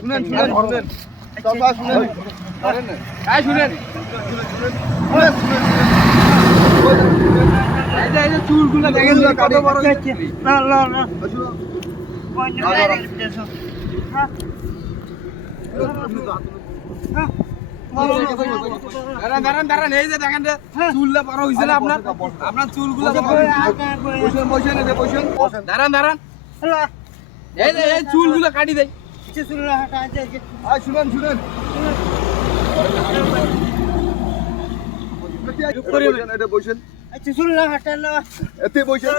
শুনেন শুনেন শুনেন চাচা শুনেন পারেন না এই শুনেন শুনেন এই যে চুলগুলো দেখেন কত বড় না না না দাঁড়ান এই যে দেখেন চুলটা বড় হয়েছে না আপনার চুলগুলো দাঁড়ান এই যে এই চুলগুলো কাটি দেয় শুনেন শুনেন এটা বসেন আচ্ছা শুনলাম হাঁটান না এতে বসেন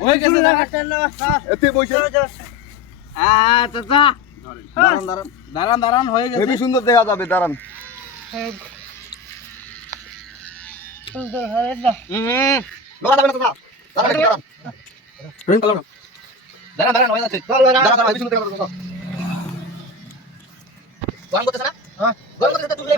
হয়ে গেছে হাঁটান না এতে বসেন দাঁড়ান হয়ে গেছে হেবি সুন্দর দেখা যাবে দাঁড়ান দাঁড়ান হয়ে যাচ্ছে দাঁড়ান হেবি সুন্দর দেখা যাবে গরম করতেছ না হ্যাঁ গরম করতেছ তো চুলে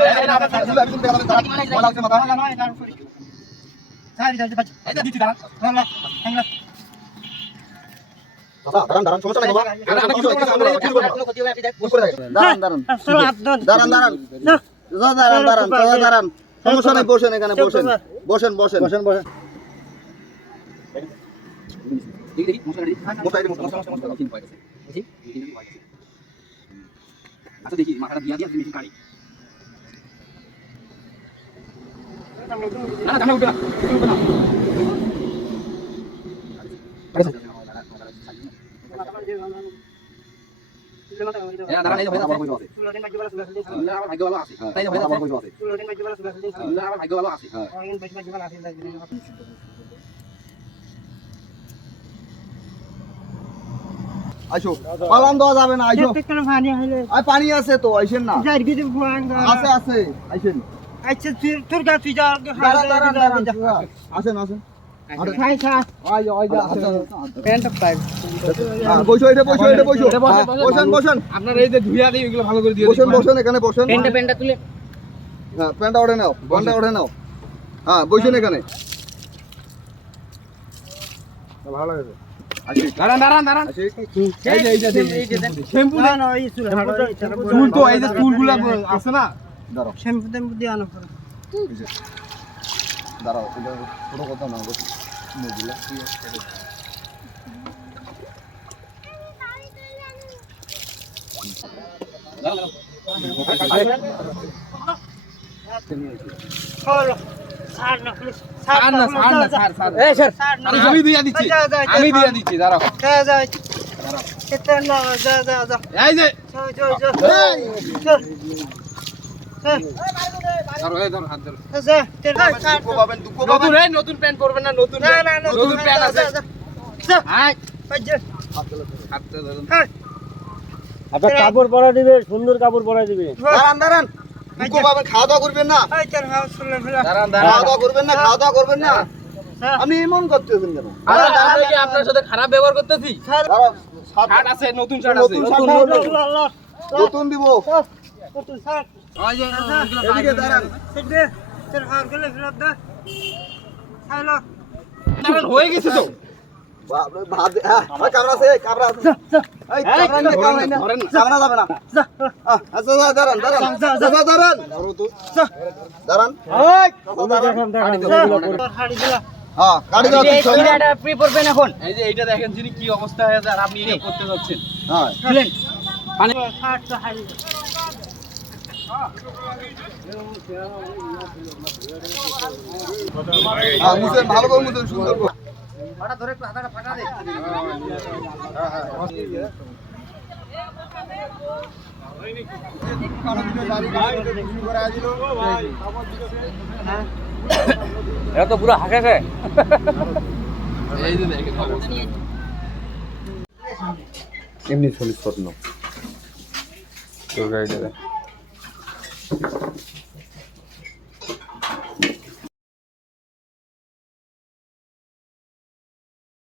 দাঁড়ান সমস্যা নাই বাবা দাঁড়ান সমস্যা নাই বসেন এখানে বসেন আচ্ছা দেখি মাথাটা দিয়া দিয়া মেশিন কাটি না না উঠবে না দাঁড়ান এই ভাই আমার কইছো আছে সুলদিন ভাই বলা সুলদিন আমার ভাগ্য ভালো আছে তাই ভাই আমার কইছো আছে সুলদিন ভাই বলা সুলদিন আমার ভাগ্য ভালো আছে হ্যাঁ ভাই ভালো আছে আইসো পালান দেওয়া যাবে না আইসো পানি আছে তো আইসেন না আছে আইসেন আচ্ছা তোর কাছে যা আসেন আপনার এই যে ধুইয়া দিই এগুলো ভালো করে দিয়ে বসেন এখানে বসেন পেনটা তুলে হ্যাঁ পেনটা ওঠে নাও হ্যাঁ বসেন এখানে ভালো লাগে দাঁড়ান এই যে শ্যাম্পু না এই চুল তো এই যে চুলগুলো আছে না দাঁড়াও শ্যাম্পু দিয়ে আনো দাঁড়াও এটা পুরো কথা না মুগুলা আমি দিয়ে দিচ্ছি দাঁড়াও নতুন প্যান্ট পরবেন না নতুন প্যান্ট আছে আপনার কাপড় পরা দিবে সুন্দর কাপড় পরা দিবে দাঁড়ান খাওয়া দাওয়া করবেন না খাওয়া দাওয়া করবেন না আপনি এমন করতেছেন কেন আপনার সাথে খারাপ ব্যবহার করতেছি শার্ট আছে নতুন শার্ট আছে নতুন দিব এদিকে দাঁড়ান হয়ে গেছে তো এখন এই যে এইটা দেখেন যিনি কি অবস্থা হয়ে যায় আপনি এটা করতে যাচ্ছেন ভালো করে মুছেন সুন্দর এটা তো পুরো হাঁকে খায় এমনি চল্লিশ তোর গাড়িটা